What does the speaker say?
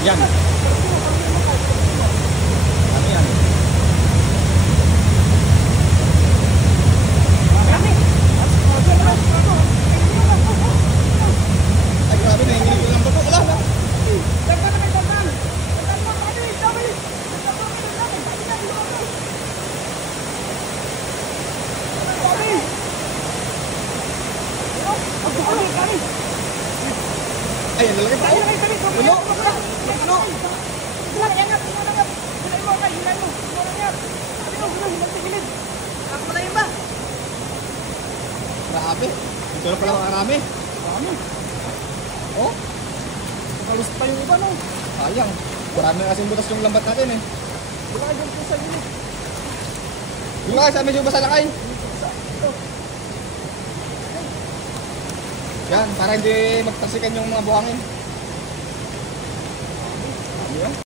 Yan. Ano yan? Ay, grabe na. Hindi ko lang ba ito? Wala na. Ay, ang lalaki pa. Puno. Puno. Grabe. Ito na pala makarami. Marami. Oh. Kalus pa yung iba, no? Sayang. Marami na kasing butas yung lambat natin, eh. Wala kayo dyan sa inyo. Wala kayo sa amin yung basa lakay. Yan, para hindi magtasikan yung mga buhangin. Yan.